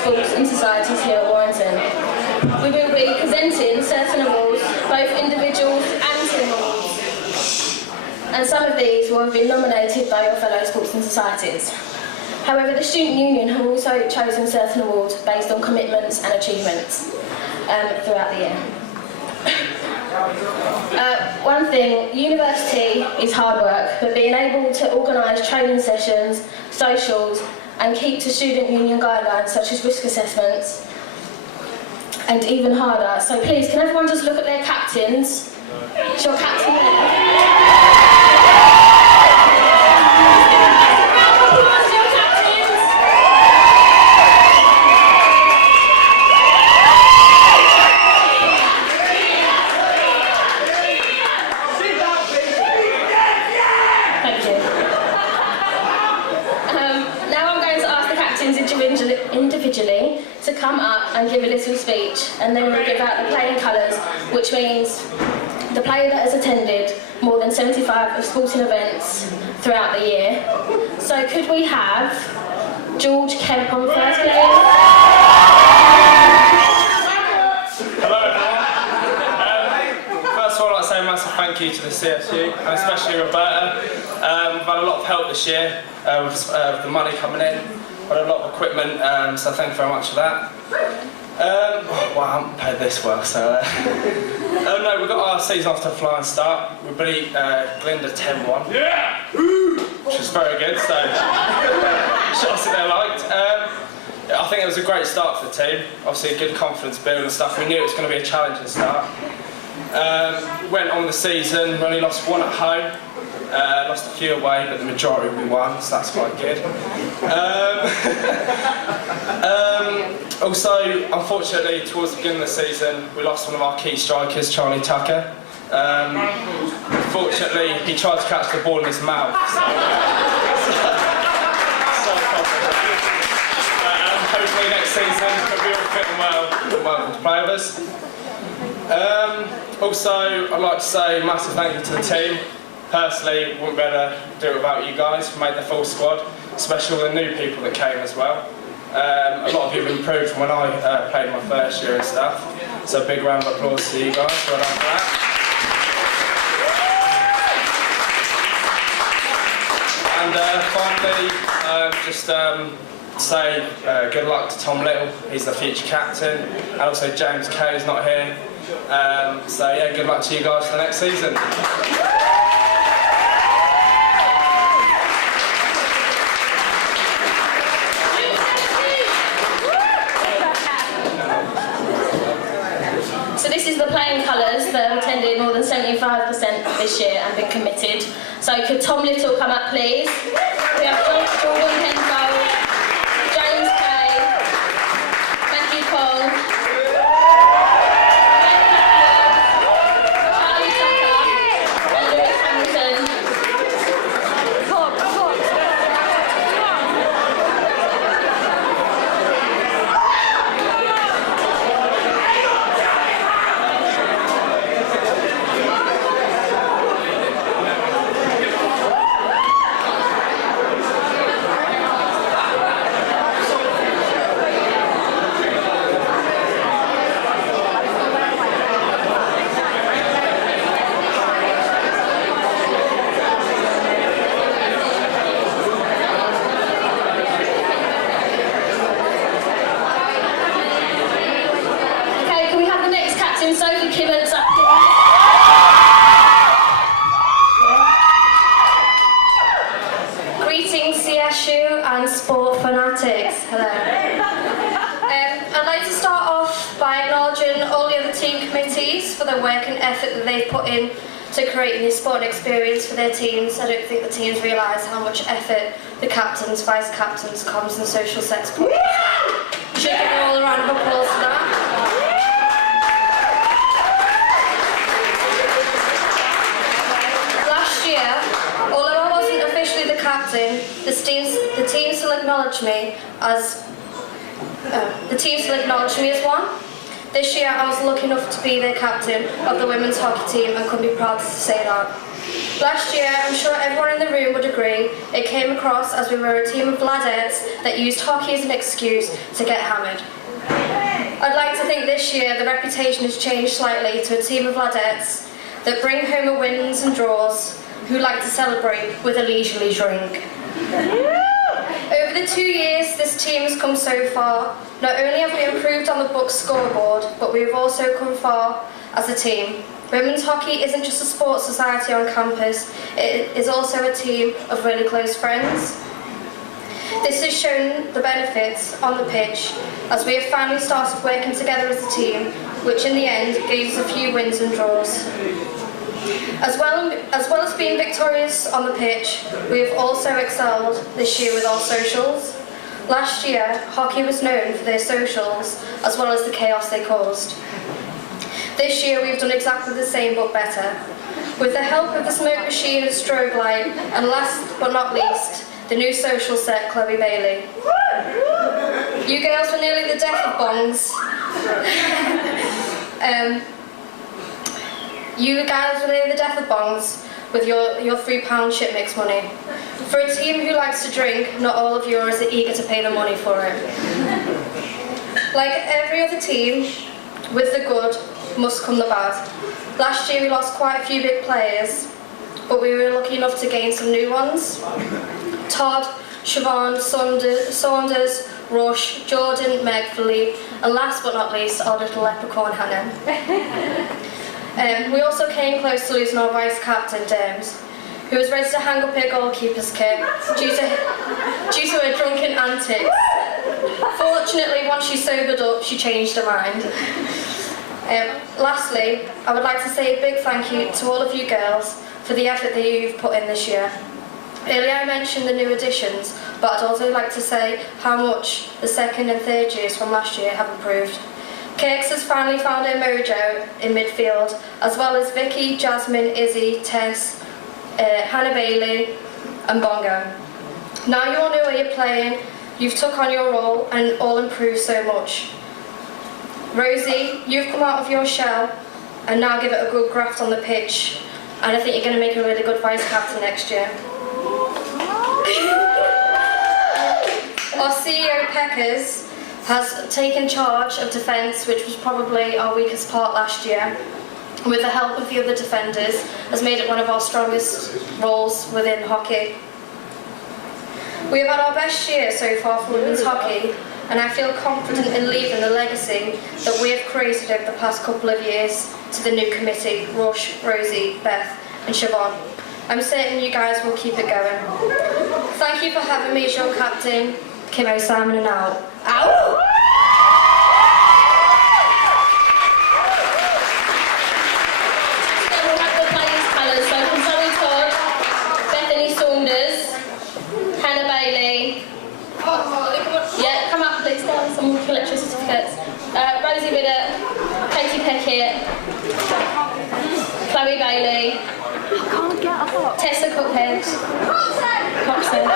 schools and societies here at Warrington. We will be presenting certain awards, both individuals and team awards, and some of these will have been nominated by your fellow sports and societies. However, the Student Union have also chosen certain awards based on commitments and achievements throughout the year. One thing, university is hard work, but being able to organise training sessions, socials, and keep to student union guidelines such as risk assessments, and even harder. So please, can everyone just look at their captains? Is your captain there? Individually to come up and give a little speech, and then we'll give out the playing colours, which means the player that has attended more than 75 of sporting events throughout the year. So could we have George Kemp on first, please? Hello everyone. First of all, I'd like to say a massive thank you to the CSU, and especially Roberta. We've had a lot of help this year with the money coming in. Got a lot of equipment, so thank you very much for that. Well, I haven't paid this well, so... no, we got our season off to a flying start. We beat Glinda 10-1. Yeah! Which was very good, so... shots that they liked. I think it was a great start for the team. Obviously, a good confidence build and stuff. We knew it was going to be a challenging start. Went on the season, we only lost one at home. Lost a few away, but the majority we won, so that's quite good. Also, unfortunately, towards the beginning of the season, we lost one of our key strikers, Charlie Tucker. Unfortunately, he tried to catch the ball in his mouth. Hopefully next season, he'll be all fit and welcome to play with us. Also, I'd like to say a massive thank you to the team. Personally, wouldn't be able to do it without you guys. We made the full squad, especially all the new people that came as well. A lot of you have improved from when I played my first year and stuff. So a big round of applause to you guys. Well done for that. And finally, just say good luck to Tom Little. He's the future captain. And also James Kay is not here. So yeah, good luck to you guys for the next season. So this is the playing colours that have attended more than 75% this year and been committed. So could Tom Little come up, please? We have Jordan Penfold, James Kay, Matthew Cole, Charlie Tucker, and Lewis Hamilton. Greetings CSU and sport fanatics. Hello. I'd like to start off by acknowledging all the other team committees for the work and effort that they've put in to creating this sporting experience for their teams. I don't think the teams realise how much effort the captains, vice captains, comms and social sets put in. We should give them all a round of applause for that. Captain, the team still acknowledge me as one. This year I was lucky enough to be the captain of the women's hockey team and could be proud to say that. Last year, I'm sure everyone in the room would agree, it came across as we were a team of ladettes that used hockey as an excuse to get hammered. I'd like to think this year the reputation has changed slightly to a team of ladettes that bring home a wins and draws, who like to celebrate with a leisurely drink. Over the 2 years this team has come so far, not only have we improved on the book's scoreboard, but we have also come far as a team. Women's hockey isn't just a sports society on campus, it is also a team of really close friends. This has shown the benefits on the pitch, as we have finally started working together as a team, which in the end gave us a few wins and draws. As well as being victorious on the pitch, we have also excelled this year with our socials. Last year, hockey was known for their socials, as well as the chaos they caused. This year we've done exactly the same but better. With the help of the smoke machine and strobe light, and last but not least, the new social set, Chloe Bailey. You girls were nearly the death of bongs. You guys were nearly the death of bongs with your £3 shit mix money. For a team who likes to drink, not all of you are as eager to pay the money for it. Like every other team, with the good must come the bad. Last year we lost quite a few big players, but we were lucky enough to gain some new ones. Todd, Siobhan, Saunders, Rush, Jordan, Meg, Philippe, and last but not least, our little leprechaun Hannah. We also came close to losing our vice captain, Dames, who was ready to hang up her goalkeeper's kit due to her drunken antics. Fortunately, once she sobered up, she changed her mind. Lastly, I would like to say a big thank you to all of you girls for the effort that you've put in this year. Earlier I mentioned the new additions, but I'd also like to say how much the second and third years from last year have improved. Kirks has finally found her mojo in midfield, as well as Vicky, Jasmine, Izzy, Tess, Hannah Bailey and Bongo. Now you all know where you're playing, you've took on your role and all improved so much. Rosie, you've come out of your shell and now give it a good graft on the pitch, and I think you're going to make a really good vice captain next year. Our CEO Peckers has taken charge of defence, which was probably our weakest part last year. With the help of the other defenders, has made it one of our strongest roles within hockey. We have had our best year so far for women's hockey, and I feel confident in leaving the legacy that we have created over the past couple of years to the new committee, Rush, Rosie, Beth and Siobhan. I'm certain you guys will keep it going. Thank you for having me as your captain. Kimmo, Simon and out. Ow! Then we'll have the players' colours. So from Zoe Todd, Bethany Saunders, Hannah Bailey. Yeah, come up please, down some collector certificates. Rosie Biddett, Katie Peckett, Chloe Bailey, Tessa Cookhead, Coxon,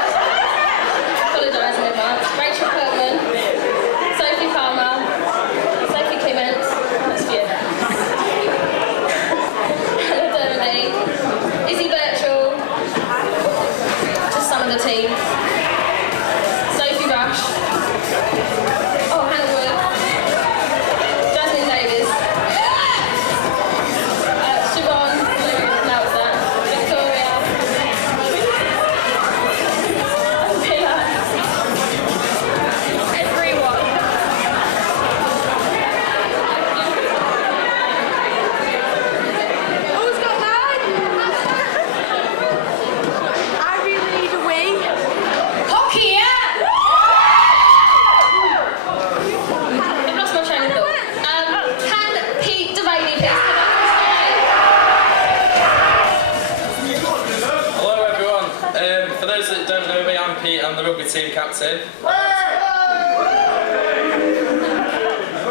apologise in advance, Rachel Perlman, Sophie Palmer, Sophie Clements, that's you, Hannah Dermody, Izzy Birchall, just some of the team. Oh, Hannah Wood, Jasmine Davis, Siobhan, now it's that, Victoria, Pilar, everyone. Who's got mine? I really need a wee. Hockey, yeah! I've lost my train of thought. Can Pete Devaney please come up Hello everyone. For those that don't know me, I'm Pete. I'm the rugby team captain.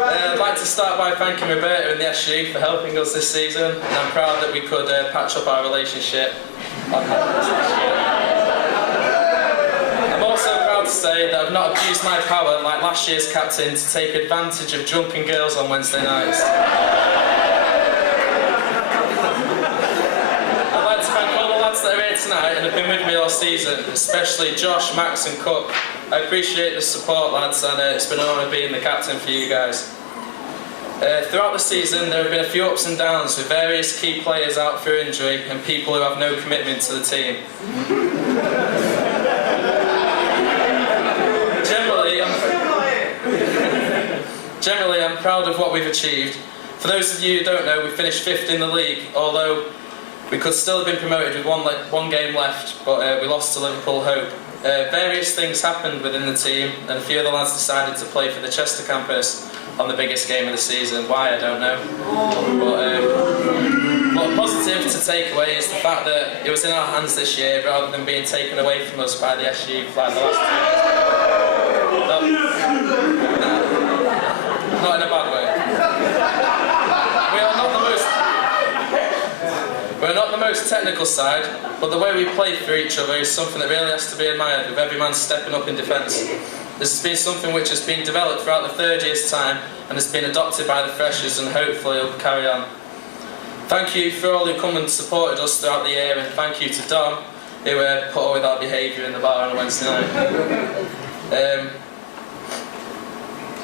I'd like to start by thanking Roberta and the SU for helping us this season, and I'm proud that we could patch up our relationship on campus this year. I'm also proud to say that I've not abused my power like last year's captain to take advantage of drunken girls on Wednesday nights. I'd like to thank all the lads and have been with me all season, especially Josh, Max and Cook. I appreciate the support, lads, and it's been an honour being the captain for you guys. Throughout the season, there have been a few ups and downs with various key players out through injury and people who have no commitment to the team. Generally, I'm proud of what we've achieved. For those of you who don't know, we finished 5th in the league, although we could still have been promoted with one game left, but we lost to Liverpool Hope. Various things happened within the team, and a few of the lads decided to play for the Chester campus on the biggest game of the season. Why, I don't know. But positive to take away is the fact that it was in our hands this year rather than being taken away from us by the SU like the last 2 years. Not in a bad way. We're not the most technical side, but the way we play for each other is something that really has to be admired, with every man stepping up in defence. This has been something which has been developed throughout the 3rd year's time and has been adopted by the freshers, and hopefully will carry on. Thank you for all who come and supported us throughout the year, and thank you to Dom, who put up with our behaviour in the bar on a Wednesday night.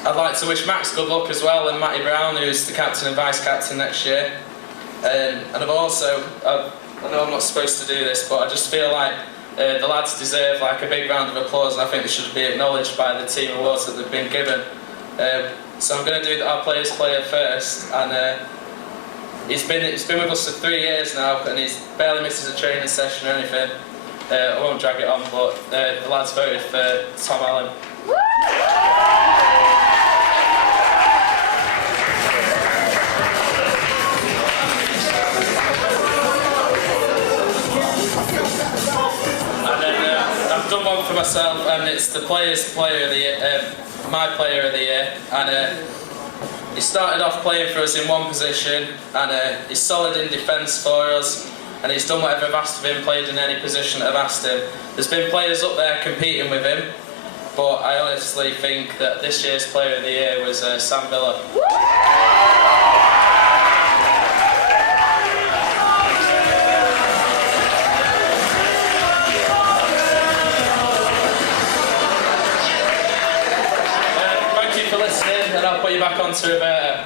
I'd like to wish Max good luck as well, and Matty Brown, who's the captain and vice-captain next year. And I've also, I know I'm not supposed to do this, but I just feel like the lads deserve like a big round of applause, and I think they should be acknowledged by the team awards that they've been given. So I'm going to do our players' player first, and he's been with us for 3 years now, and he's barely misses a training session or anything. I won't drag it on, but the lads voted for Tom Allen. Done one for myself, and it's the players' player of the year, my player of the year, and he started off playing for us in one position, and he's solid in defence for us, and he's done whatever I've asked of him, played in any position that I've asked him. There's been players up there competing with him, but I honestly think that this year's player of the year was Sam Miller. And I'll put you back onto Roberta.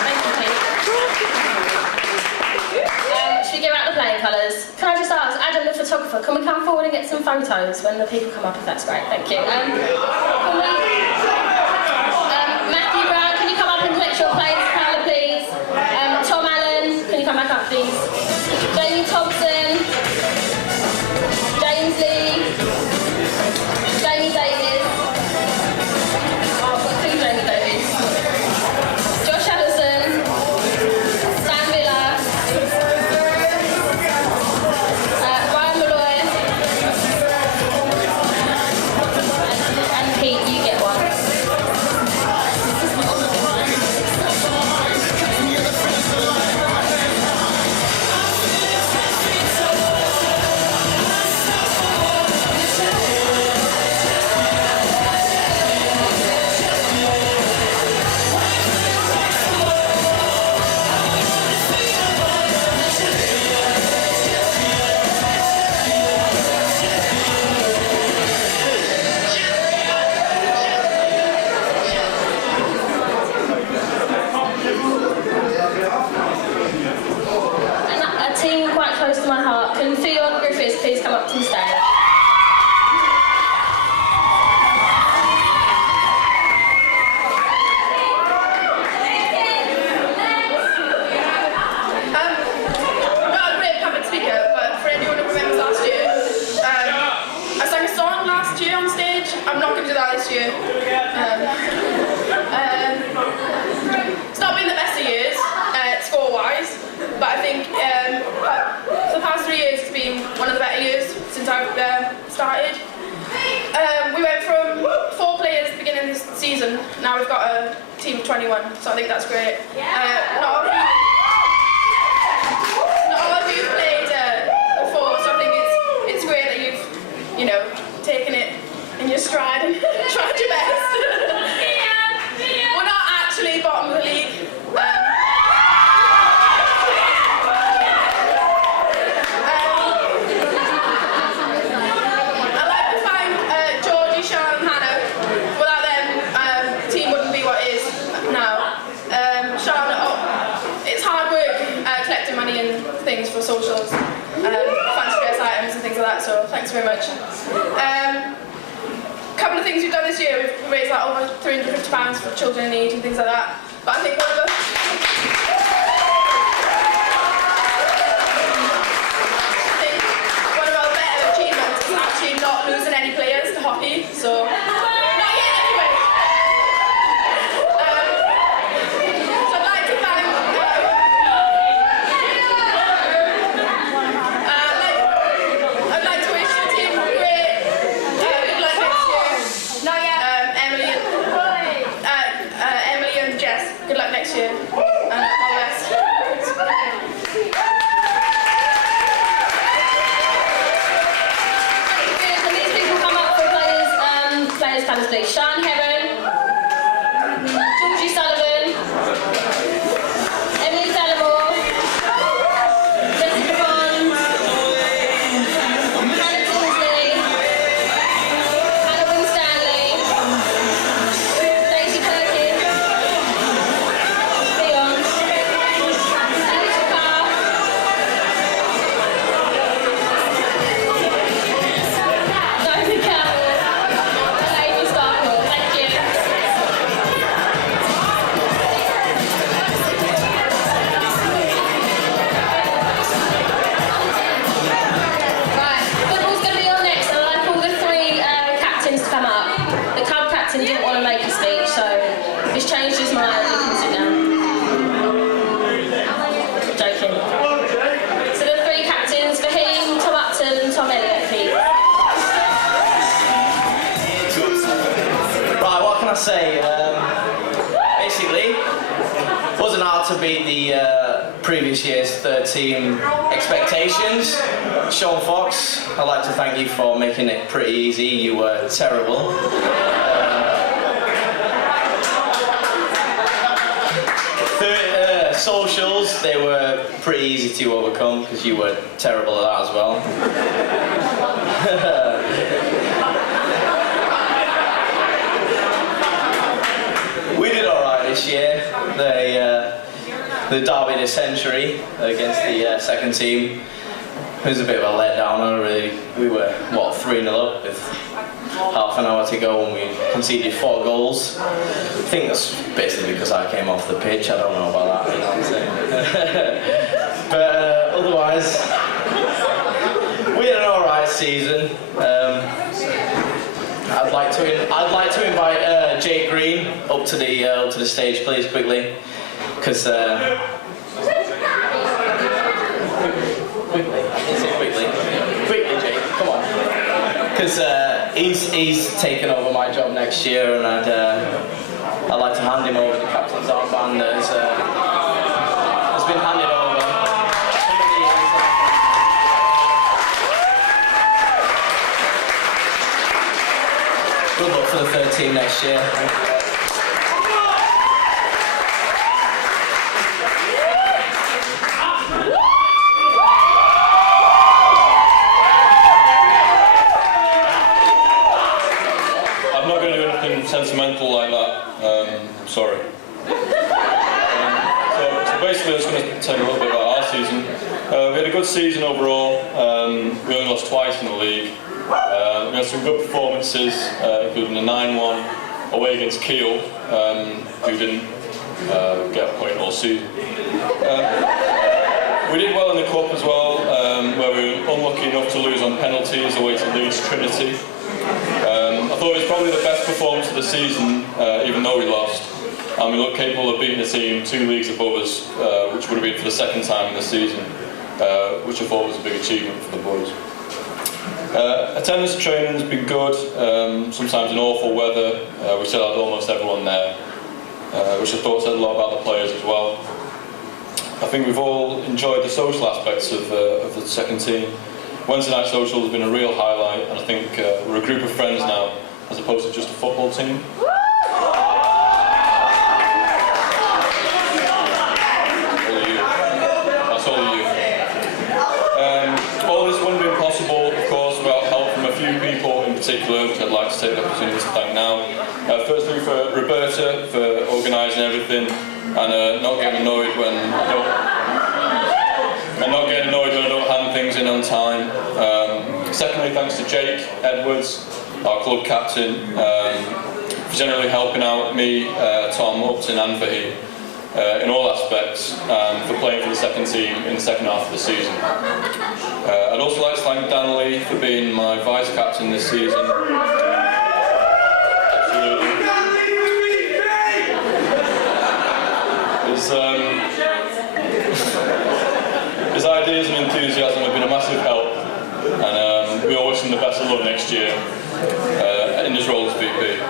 Thank you, Pete. Should we get out the playing colours? Can I just ask, Adam the photographer, can we come forward and get some photos when the people come up, if that's great? Thank you. Matthew Brown, can you come up and collect your players' colour, please? Tom Allen, can you come back up, please? Jamie Thompson. James Lee. Jamie Davis. Oh, I've got 2 Jamie Davis. Josh Allison. Sam Miller. Ryan Malloy. And Pete, you get one. Close to my heart. Can Theon Griffiths please come up to the stage? I'm not a great public speaker, but for anyone who remembers last year, I sang a song last year on stage. I'm not going to do that this year. It's not been the best of years, score-wise, but I think for the past 3 years it's been one of the better years since I've started. We went from 4 players at the beginning of this season, now we've got a team of 21, so I think that's great. Not all of you played before, so I think it's great that you've taken it in your stride and tried your best. We're not actually bottom of the league. Thanks very much. A couple of things we've done this year, we've raised like over £350 for children in need and things like that. But I think one of our better achievements is actually not losing any players to hockey. So not yet, anyway. So I'd like to thank. I'd like to wish the team great good luck next year. Not yet. Emily and Jess, good luck next year. And all the best. Can these people come up for players colours, please? Sean Heron, Georgie Sullivan, Emily Sallamore, Jessica Bond, Hannah Tinsley, Hannah Winstanley, Daisy Perkins, Beyond, Alicia Carr, Dorothy Campbell, and Amy Starkle. Thank you. Right, football's going to be on next, and I'd like all the three captains to come up. The club captain didn't want to make a speech, so he's changed his mind. You can sit down. Joking. So the three captains, Fahim, Tom Upton, and Tom Elliott, please. Right, what can I say? Basically, wasn't hard to beat the previous year's third team expectations. Sean Fox, I'd like to thank you for making it pretty easy. You were terrible. Socials, they were pretty easy to overcome because you were terrible at that as well. We did alright this year. The derby of the century against the second team. It was a bit of a letdown, really. We were, 3-0 up with half an hour to go and we conceded 4 goals. I think that's basically because I came off the pitch. I don't know about that, you know what I'm saying? But otherwise, we had an alright season. I'd like to invite Jake Green up to the stage, please, quickly, because quickly, Jake, come on, because he's taken over my job next year, and I'd like to hand him over the captain's armband that has been handed over. Good luck for the third team next year. I'm not going to do anything sentimental like that. Sorry. So basically, I'm just going to tell you a little bit about our season. We had a good season overall. We only lost twice in the league. We had some good performances, including a 9-1 away against Kiel, who didn't get a point all season. We did well in the cup as well, where we were unlucky enough to lose on penalties away to Leeds Trinity. I thought it was probably the best performance of the season, even though we lost. And we looked capable of beating a team 2 leagues above us, which would have been for the second time in the season, which I thought was a big achievement for the boys. Attendance training has been good, sometimes in awful weather. We still had almost everyone there, which I thought said a lot about the players as well. I think we've all enjoyed the social aspects of the second team. Wednesday night social has been a real highlight, and I think we're a group of friends now, as opposed to just a football team. That's all of you. All this wouldn't have been possible, of course, without help from a few people in particular, which I'd like to take the opportunity to thank now. Firstly for Roberta for organising everything and not getting annoyed when I don't hand things in on time. Secondly definitely thanks to Jake Edwards, our club captain, for generally helping out me, Tom, Upton and Fahey in all aspects, for playing for the second team in the second half of the season. I'd also like to thank Dan Lee for being my vice captain this season. Absolutely. His ideas and enthusiasm have been a massive help, and we all wish him the best of luck next year in his role as VP.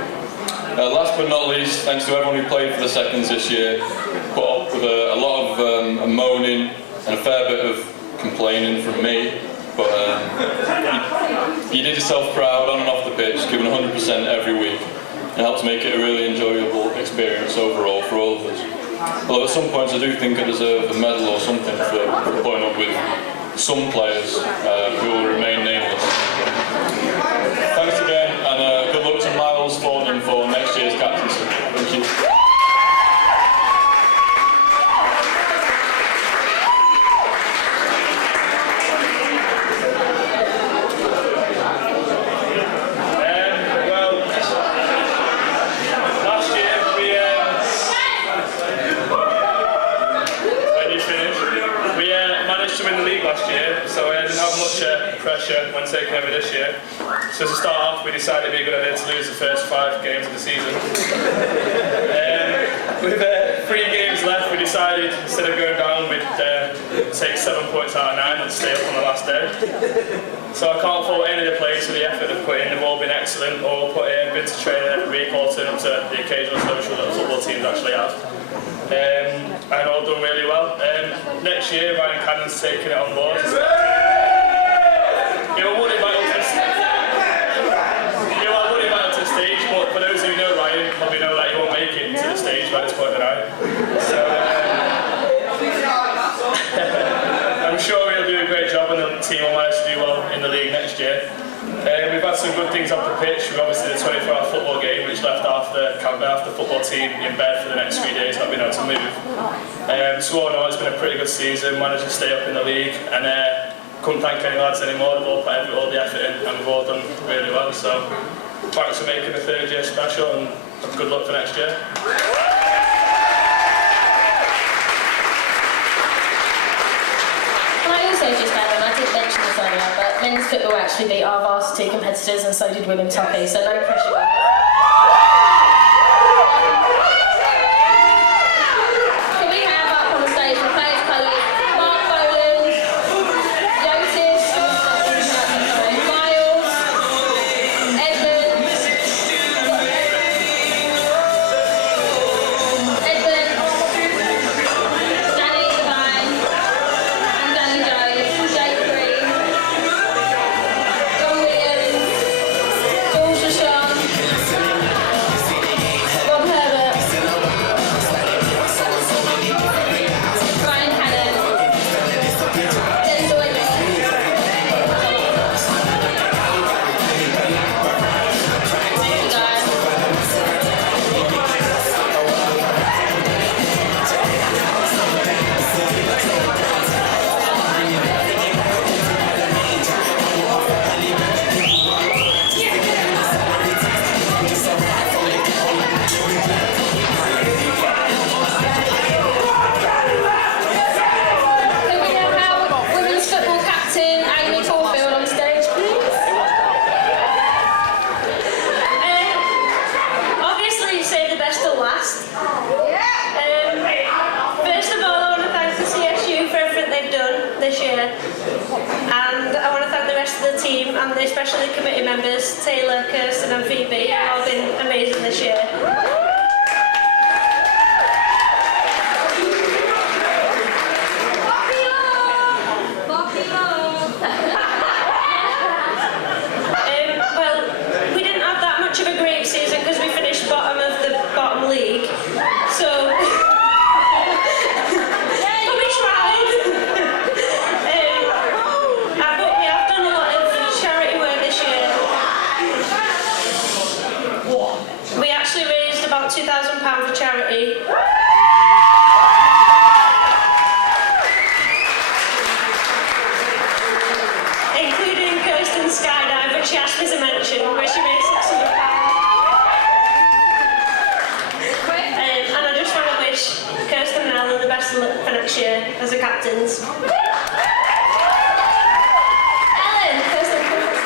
Last but not least, thanks to everyone who played for the seconds this year, put up with a lot of moaning and a fair bit of complaining from me, but you did yourself proud on and off the pitch, giving 100% every week, and helped make it a really enjoyable experience overall for all of us. Although at some points I do think I deserve a medal or something for putting up with some players who will remain nameless. Thanks again, and good luck to Miles Thornton for next year's captaincy. Thank you. Pressure when taking over this year. So to start off, we decided it'd be a good idea to lose the first 5 games of the season. With 3 games left, we decided instead of going down, we'd take 7 points out of 9 and stay up on the last day. So I can't fault any of the players for the effort they've put in. They've all been excellent, all put in, been to training every week, all turn up to the occasional social that the football teams actually have. And all done really well. Next year, Ryan Cannon's taking it on board. I wouldn't invite him to the stage, but for those who know Ryan, probably know that he won't make it to the stage by this point in the night. So I'm sure he'll do a great job, and the team will manage to do well in the league next year. We've had some good things off the pitch. We've obviously the 24-hour football game, which left half the football team in bed for the next 3 days, not being able to move. So all in all, it's been a pretty good season. Managed to stay up in the league, and couldn't thank any lads anymore. They've all put all the effort in, and we've all done really well. So thanks for making the 3rd year special, and good luck for next year. Can I also just add on, I didn't mention this earlier, but men's football actually beat our varsity competitors, and so did women's hockey, so no pressure. Can we have up on the stage the players' colours? And especially the committee members, Taylor, Kirsten and Phoebe, have all been amazing this year. Well, we didn't have that much of a great season because we finished bottom of the bottom league. So next year as the captains. Ellen, first and foremost.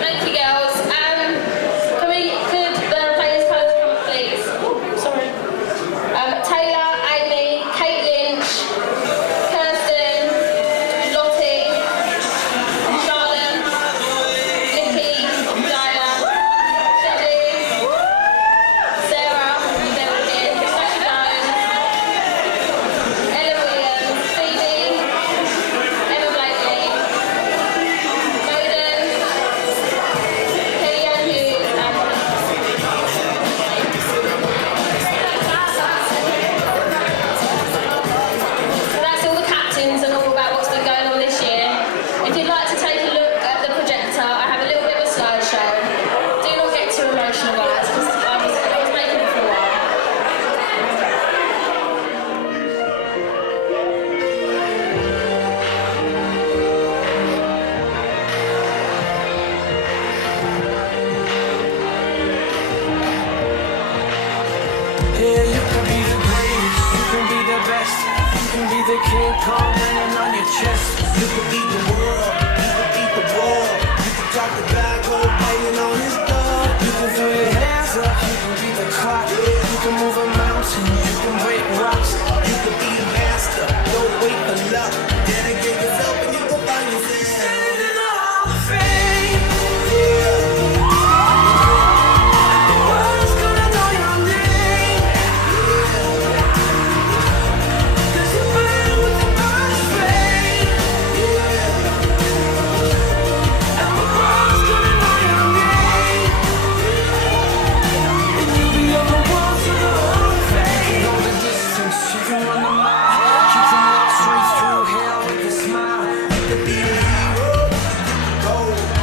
Thank you, girls. Could the players' colours come up, please? Sorry. Taylor, Amy, Kate Lynch, Kirsten, Lottie, Charlotte, Nikki, Diana, Shelley, Sarah, Sasha Jones, Ella Williams, Phoebe, Emma Blakely, Bowden, Kellyanne Hughes, and So that's all the captains and all about what's been going on this year. If you'd like to take a look at the projector, I have a little bit of a slideshow. Do not get too emotional, guys, because I was making it for a while. Yeah, you can be the greatest, you can be the best, you can be the King Kong hanging on your chest. You can beat the world, you can beat the world. You can drop the bag, go banging on his door. You can throw your hands up, you can beat the clock. You can move a mountain, you can break rocks. You can be a master, don't wait for luck. Dedicate yourself and you can find yourself. Standing in the Hall of Fame, yeah. The world's gonna know your name. Cause you burn with the burning flame, yeah. And the world's gonna know your name. And you'll be on the walls of the Hall of Fame. Go the distance, you can run the mile. You can walk straight through hell with a smile. You can be the hero, you can go.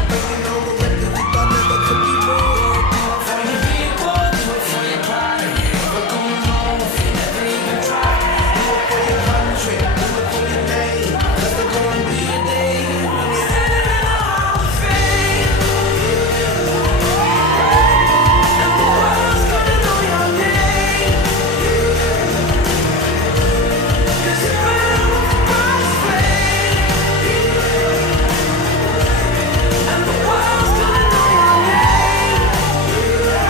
Bringing over records you thought never could be broke. Do it for your people, do it for your pride. Never going home if you never even try. Do it for your country, do it for your name. Cause there's gonna be a day when you're standing in the Hall of Fame, yeah. And the world's gonna know your name, yeah. Cause you burn with the burning flame, yeah. And the world's gonna know your name, yeah.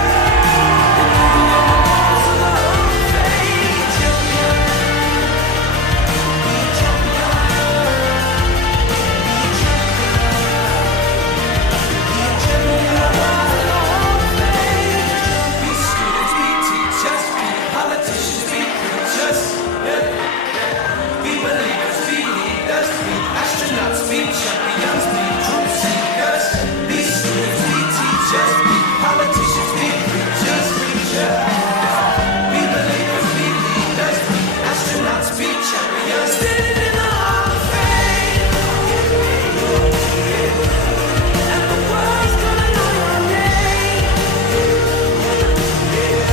And you'll be on the walls of the Hall of Fame. Be champion, be champion, be champion, be champion. Be students, be teachers, be politicians, be preachers, yeah. Be believers, be leaders, be astronauts, be champions, be truth seekers. Be students, be teachers, be politicians, be preachers, be believers, be leaders, be astronauts, be champions. Standing in the Hall of Fame, and the world's gonna know your name, yeah.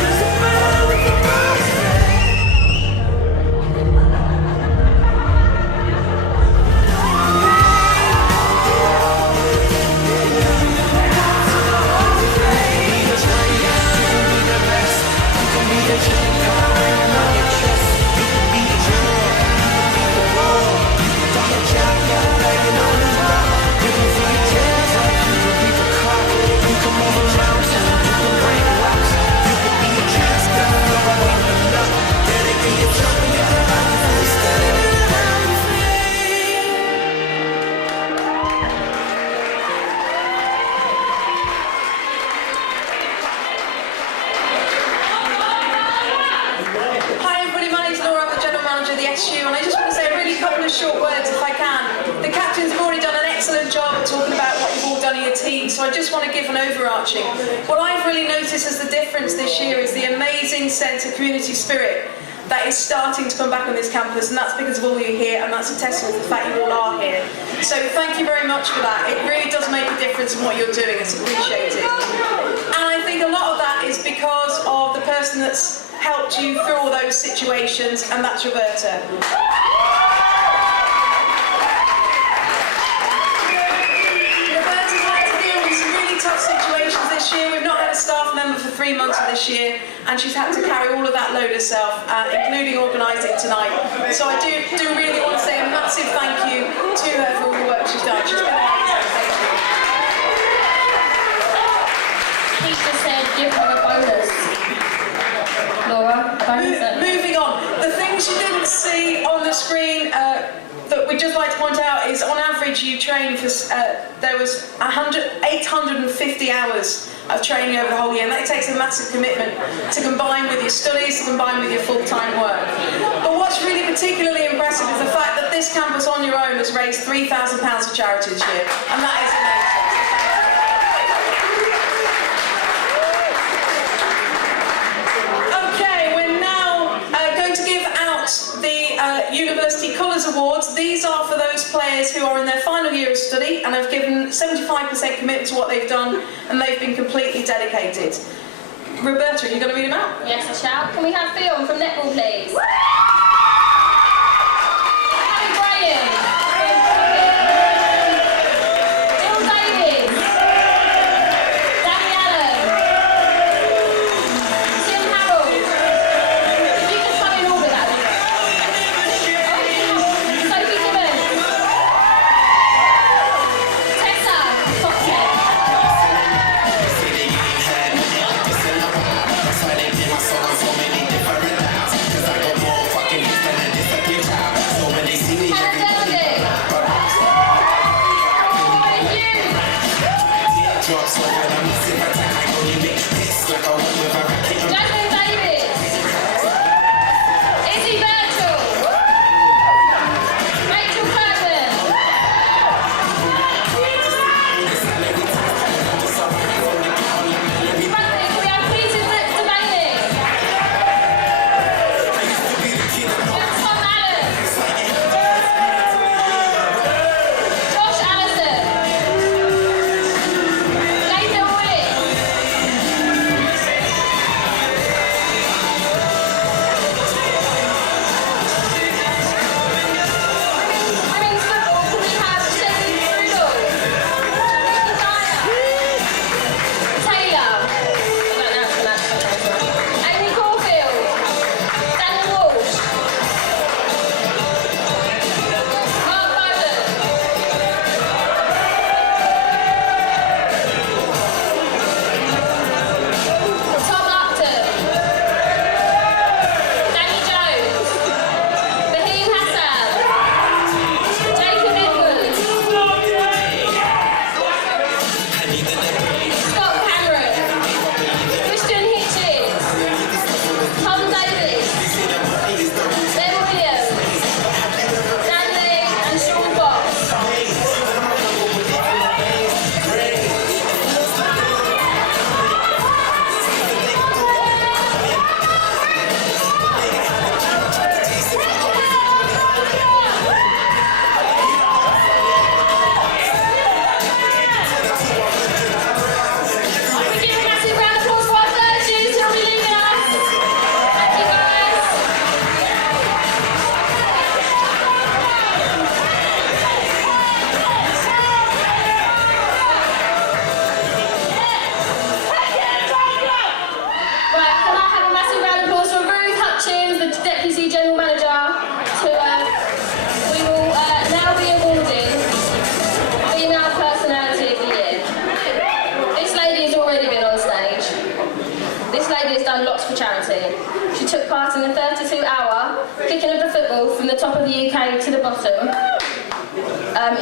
Cause you burn with the burning flame. Hi everybody, my name's Laura, I'm the General Manager of the SU, and I just want to say a really couple of short words if I can. The captains have already done an excellent job at talking about what you've all done in your team, so I just want to give an overarching. What I've really noticed as the difference this year is the amazing sense of community spirit that is starting to come back on this campus, and that's because of all you here, and that's a testament to the fact you all are here. So thank you very much for that. It really does make a difference in what you're doing. It's appreciated. And I think a lot of that is because of the person that's helped you through all those situations, and that's Roberta. 3 months of this year, and she's had to carry all of that load herself, including organising tonight. So I do really want to say a massive thank you to her for all the work she's done. She's been amazing. Thank you. Teacher said give her a bonus. Laura, bonus. Moving on, the things you didn't see on the screen that we'd just like to point out is, on average, you train for, there was 850 hours of training over the whole year, and that takes a massive commitment to combine with your studies, to combine with your full-time work. But what's really particularly impressive is the fact that this campus on your own has raised £3,000 for charity this year, and that is amazing. University Colours Awards. These are for those players who are in their final year of study and have given 75% commitment to what they've done, and they've been completely dedicated. Roberta, are you going to read them out? Yes, I shall. Can we have Phil from netball, please? Harry Graham. Bill Davies. Danny Allen. Tim Harrell. If you can come in order, that would be great. Sophie Gibbons. Tessa Foxhead. Jasmine Davis. Izzy Birchall. Rachel Curtin. Rugby, can we have Peter Devaney? Tom Allen. Josh Allison. Nathan Wick. Women's football, can we have Shelley Rudolph? Nikki Dyer. Taylor. I don't know how to pronounce that. Amy Caulfield. Daniel Walsh. Mark Bowden. Tom Upton. Danny Jones. Bahim Hassan. Jacob Edwards. Scott Cameron. Christian Hitchens. Tom Davis. Ben Williams. Dan Lee and Sean Fox. We give a massive round of applause for our third years who will be leaving us. Thank you, guys. Right, can I have a massive round of applause for Ruth Hutchins, the Deputy General Manager, who we will now be awarding Female Personality of the Year. This lady has already been on stage. This lady has done lots for charity. She took part in the 32-hour kicking of the football from the top of the UK to the bottom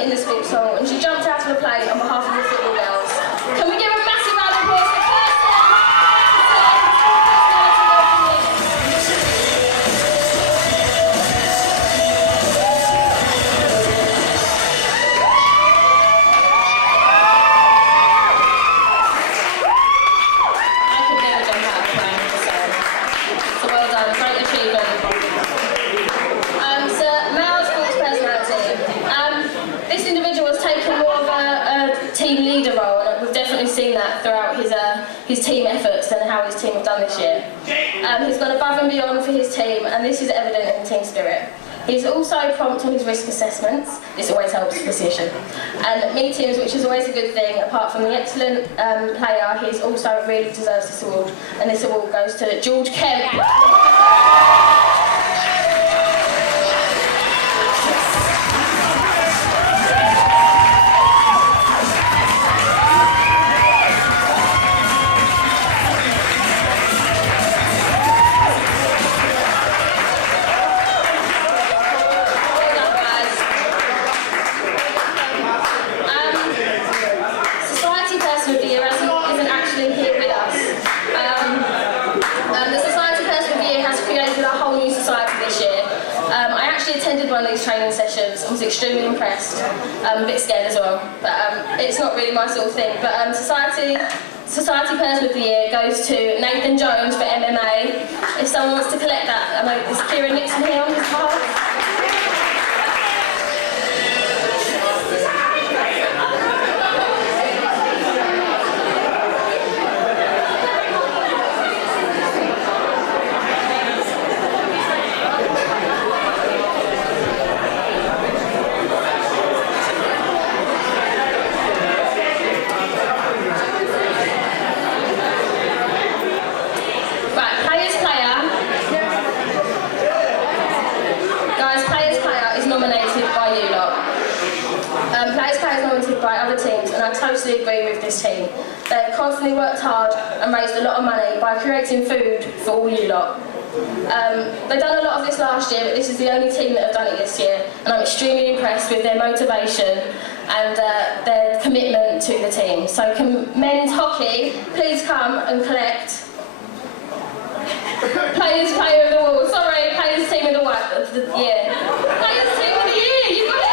in the sports hall, and she jumped out of a plane on behalf of the football girls. Can we give a massive round of applause for I could never jump out of a plane, so well done, great achievement. So, male sports personality. This individual has taken more of a team leader role, and we've definitely seen that throughout his team efforts and how his team have done this year. He's gone above and beyond for his team, and this is evident in the team spirit. He's also prompt on his risk assessments. This always helps the session. And meetings, which is always a good thing. Apart from the excellent player, he's also really deserves this award. And this award goes to George Kemp. One of these training sessions. I was extremely impressed, a bit scared as well, but it's not really my sort of thing. But Society Person of the Year goes to Nathan Jones for MMA. If someone wants to collect that, I know is Kieran Nixon here on his behalf. I totally agree with this team. They've constantly worked hard and raised a lot of money by creating food for all you lot. They've done a lot of this last year, but this is the only team that have done it this year, and I'm extremely impressed with their motivation and their commitment to the team. So can men's hockey please come and collect Players Player of the World, sorry, Players Team of the Year. Players Team of the Year, you got it!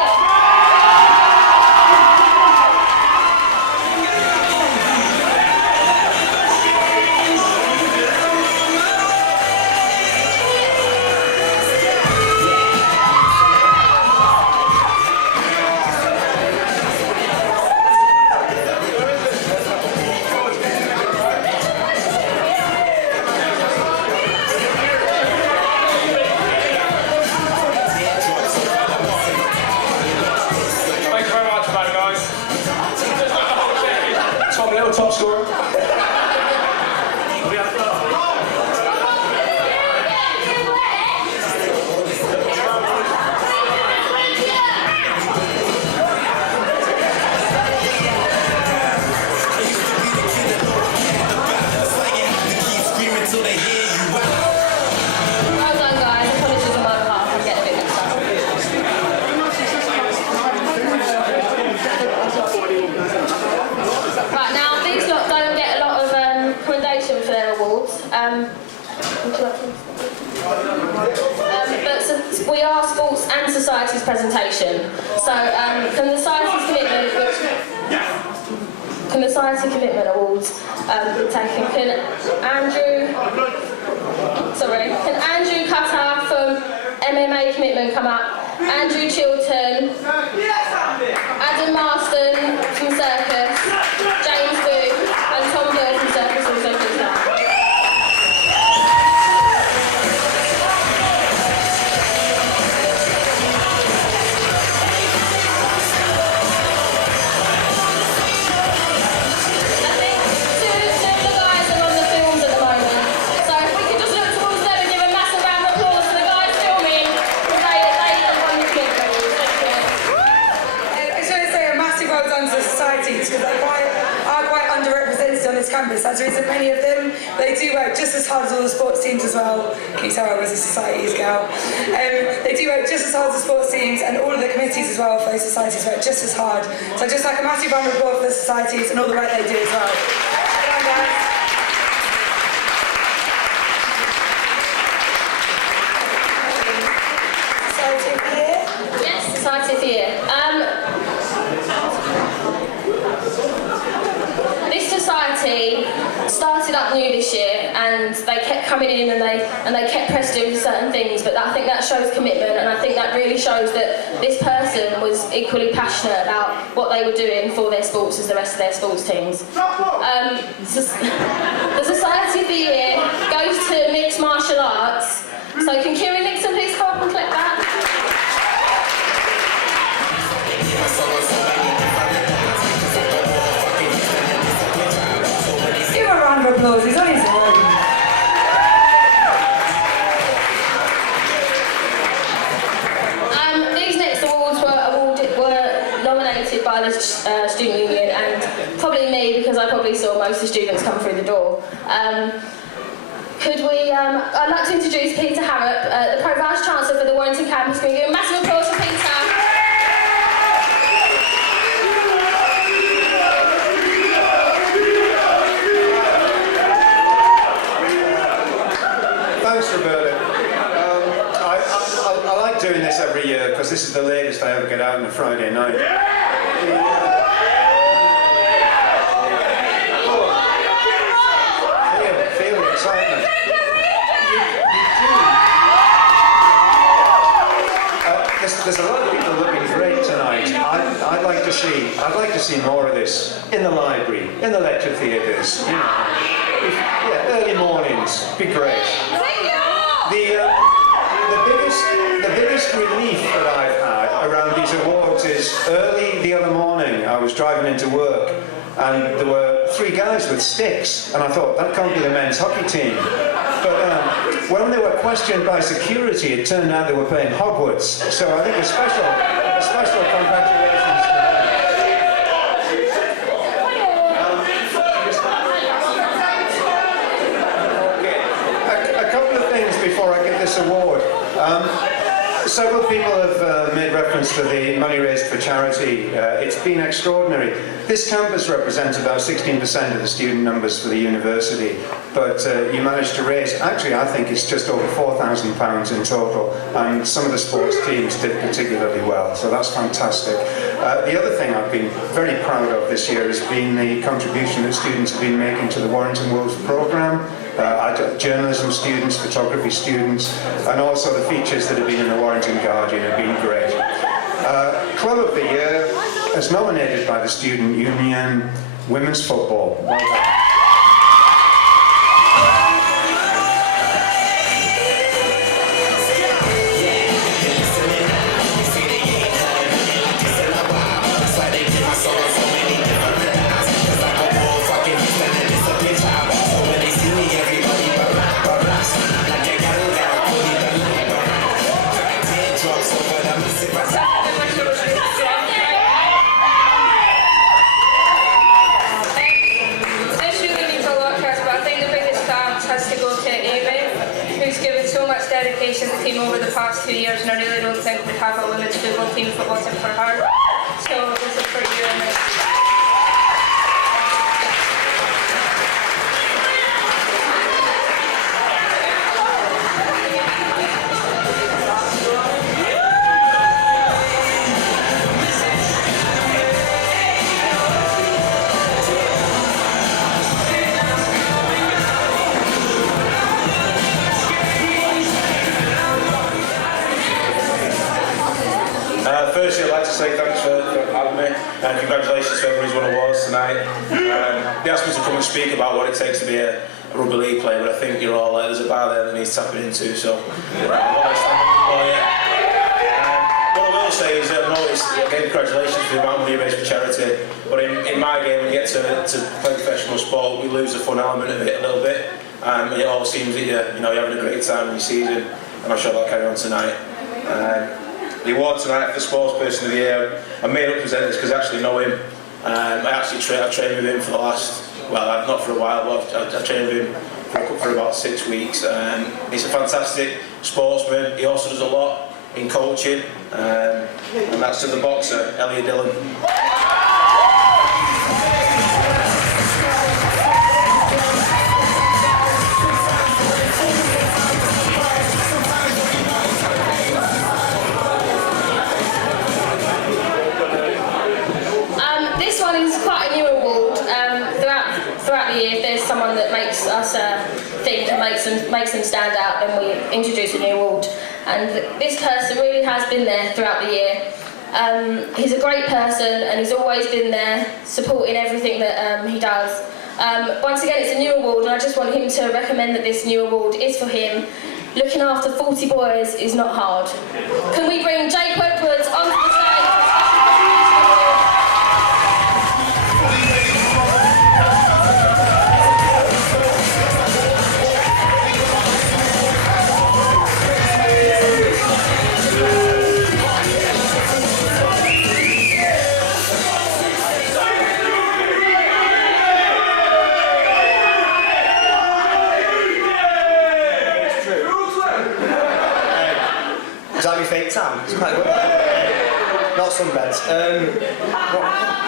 Top scorer. But we are sports and society's presentation. So can the society's commitment awards be taken? Can Andrew Cutter from MMA commitment come up? Andrew Chilton, Adam Marston from Circus, James Booth and Tom Bird from Circus also please come. Campus. As there isn't many of them, they do work just as hard as all the sports teams as well. Can you tell I was a societies girl? They do work just as hard as the sports teams, and all of the committees as well for those societies work just as hard. So just like a massive round of applause for the societies and all the work they do as well. Well done, guys. Society of the Year? Yes, Society of the Year. This society started up new this year, and they kept coming in and they kept pressed doing certain things, but I think that shows commitment, and I think that really shows that this person was equally passionate about what they were doing for their sports as the rest of their sports teams. The Society of the Year goes to mixed martial arts, so can Kieran Nixon please come up and collect that? applause. He's on his own. These next awards were nominated by the student union and probably me because I probably saw most of the students come through the door. I'd like to introduce Peter Harrop, the Pro Vice Chancellor for the Warrington Campus. Can we give a massive applause for Peter? Thanks, Roberta. I like doing this every year because this is the latest I ever get out on a Friday night. Feel the excitement. There's a lot of people looking great tonight. I'd like to see more of this in the library, in the lecture theatres. You know, early mornings, be great. The biggest relief that I've had around these awards is early the other morning. I was driving into work and there were 3 guys with sticks, and I thought that can't be the men's hockey team. But when they were questioned by security, it turned out they were playing Hogwarts. So I think a special congratulations to them. A couple of things before I give this award. Several people have made reference to the money raised for charity. It's been extraordinary. This campus represents about 16% of the student numbers for the university, but you managed to raise, actually I think it's just over £4,000 in total, and some of the sports teams did particularly well, so that's fantastic. The other thing I've been very proud of this year has been the contribution that students have been making to the Warrington Wolves programme. Journalism students, photography students, and also the features that have been in the Warrington Guardian have been great. Club of the Year, as nominated by the Student Union, Women's Football. Well done. Dedication to the team over the past 2 years, and I really don't think we'd have a women's football team if it wasn't for her. So this is for you and this. Firstly, I'd like to say thanks for having me, and congratulations to everyone who's won awards tonight. They asked me to come and speak about what it takes to be a rugby league player, but I think you're all there's a bar there that needs tapping into, so what I will say is I've noticed, again, congratulations for the amount of money raised for charity, but in my game, when we get to play professional sport, we lose the fun element of it a little bit, and it all seems that you're having a great time in your season, and I'm sure that'll carry on tonight. The award tonight for the Sportsperson of the Year, I made up present this because I actually know him. I've trained with him for the last, well, not for a while, but I've trained with him for about 6 weeks. He's a fantastic sportsman. He also does a lot in coaching, and that's to the boxer, Elliot Dillon. Someone that makes us think and makes them stand out, then we introduce a new award. And this person really has been there throughout the year. He's a great person and he's always been there supporting everything that he does. Once again, it's a new award, and I just want him to recommend that this new award is for him. Looking after 40 boys is not hard. Can we bring Jake Edwards onto the stage? Is that my fake tan? It's quite good. Not sunbeds.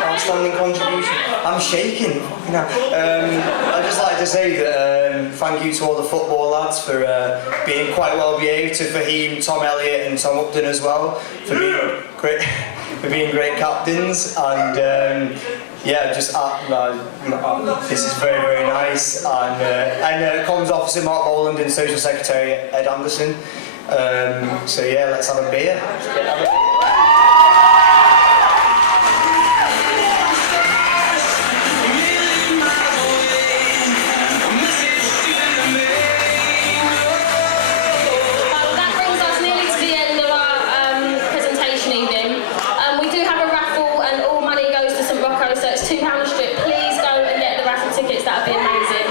Outstanding contribution. I'm shaking. You know. I'd just like to say that thank you to all the football lads for being quite well behaved. To Fahim, Tom Elliott, and Tom Upton as well for being great captains. And yeah, just this is very, very nice. And Comms Officer Mark Boland and Social Secretary Ed Anderson. So yeah, let's have a beer. That brings us nearly to the end of our presentation evening. We do have a raffle and all money goes to St Rocco, so it's £2 a strip. Please go and get the raffle tickets, that would be amazing.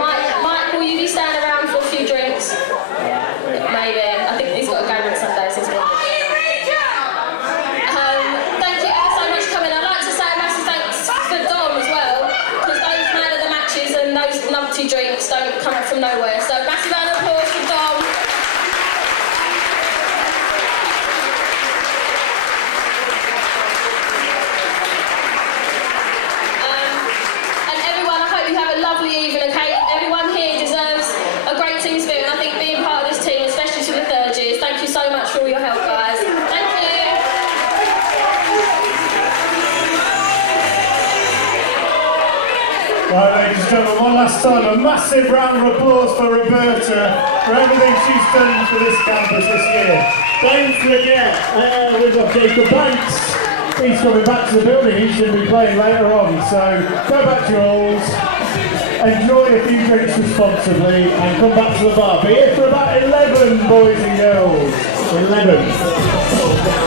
Mike, will you be staying around for a few drinks? Maybe. I think he's got to go next Sunday since we're thank you all so much for coming. I'd like to say a massive thanks for Dom as well, because those man of the matches and those numpty drinks don't come up from nowhere. So massive round of applause for Dom. And everyone, I hope you have a lovely evening, okay? Everyone here deserves a great team spirit, and I think being part of this team, especially to the third years, thank you so much for all your help, guys. Thank you. Right, ladies and gentlemen, one last time, a massive round of applause for Roberta for everything she's done for this campus this year. Don't forget, we've got Jacob Banks. He's coming back to the building. He's going to be playing later on. So go back to your halls, enjoy a few drinks responsibly, and come back to the bar. Be here for about 11, boys and girls. 11.